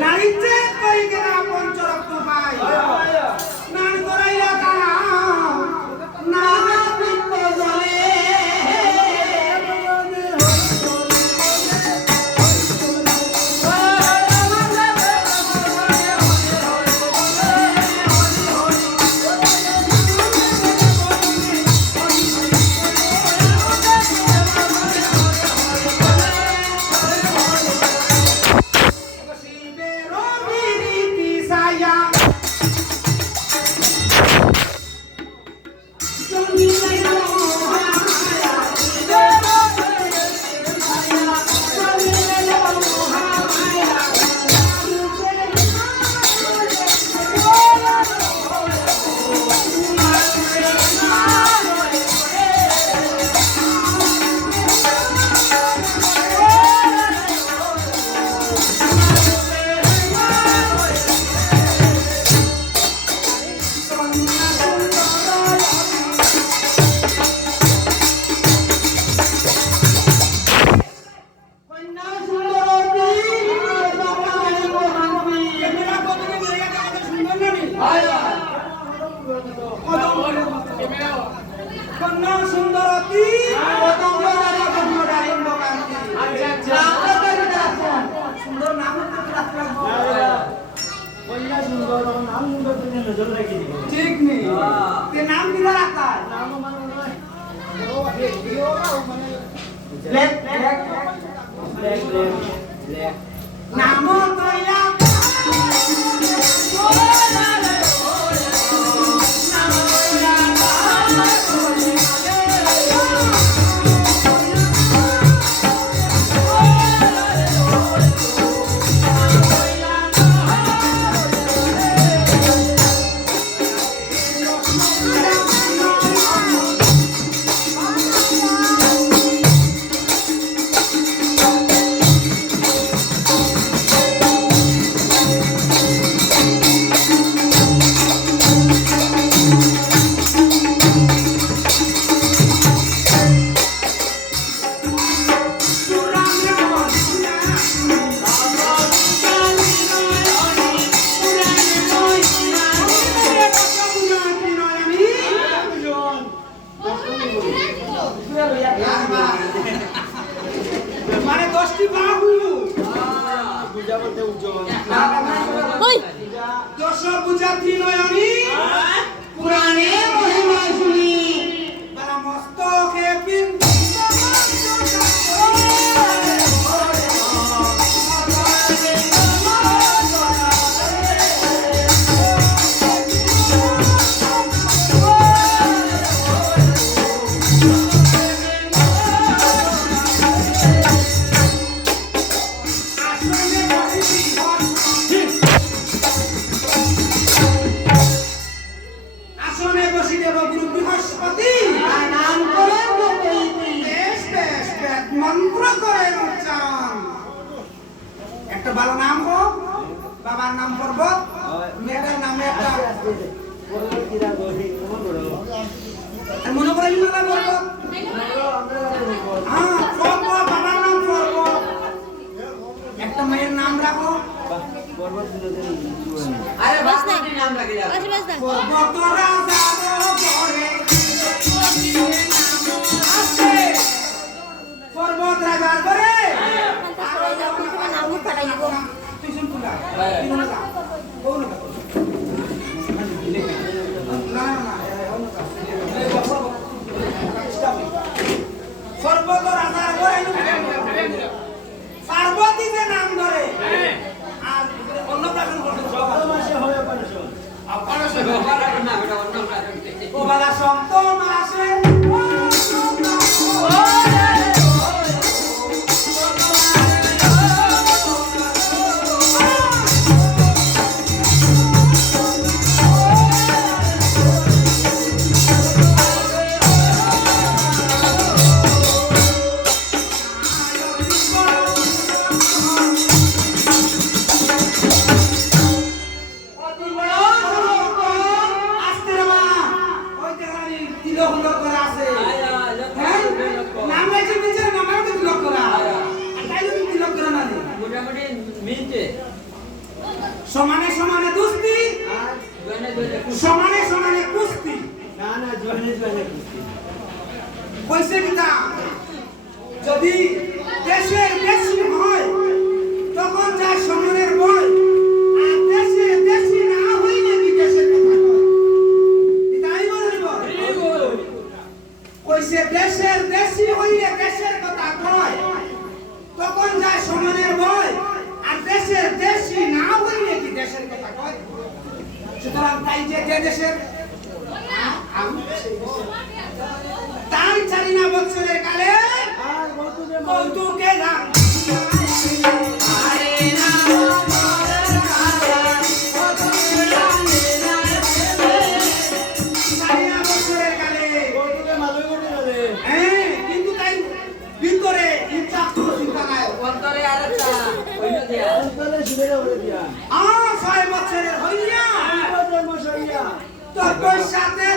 নারীতে কই গেলা পঞ্চরত্ন পাই স্নান করাইয়া দাও না পিত্ত জলে কন্যা সুন্দরী সুন্দর নাম ঠিক নেই নাম দিলা রাখার নাম মানে 10টি বাহু দশ পূজা ত্রিনয়নী পুরাণে মহিমা শুনি বালা মস্তকে বিন্দু একটা ভালো নাম হোক বাবার নাম পর্বত মেয়েটার নামে একটা মনে করেন না পর্বত হ্যাঁ পর্বত বাবার নাম পর্বত একটা মেয়ের নাম রাখো আরে বাসনাটির নাম রাখি যাও পর্বত রাজা করে পর্বত রাজার করে সর্বত রাজার করে পার্বতী যে নাম ধরে আর অন্য প্রাণ করতে সন্ত মাসে আছে হ্যাঁ নাম রাখছে মিলছে নামাও তো ব্লক করা তাই যদি ব্লক করা না মোটামুটি মিলছে সমানে সমানে দুস্তি আর জনে সমানে সমানে কুস্তি না জনে কুস্তি কইছে কিটা যদি দেশের বেশি হয় তখন যায় সমানের বই আর দেশে বেশি না হইলে কি দেশের কথা কয় এটাই বলব কইছে দেশের বেশি হইলে দেশের কথা কয় তখন যায় সমানের বই আর দেশের বেশি না হইলে কি দেশের কথা কয় সুতরাং তাই যে দেশের তাই 4 বছরের কালে আর কৌতুকে গান আরে না বছরের কালে হ্যাঁ কিন্তু তাই ভিতরে ইচ্ছা চিন্তা নাই অন্তরে আরেকটা হইল দিয়া অন্তরে শুনে হইল দিয়া 6 বছরের হইয়া তোর সাথে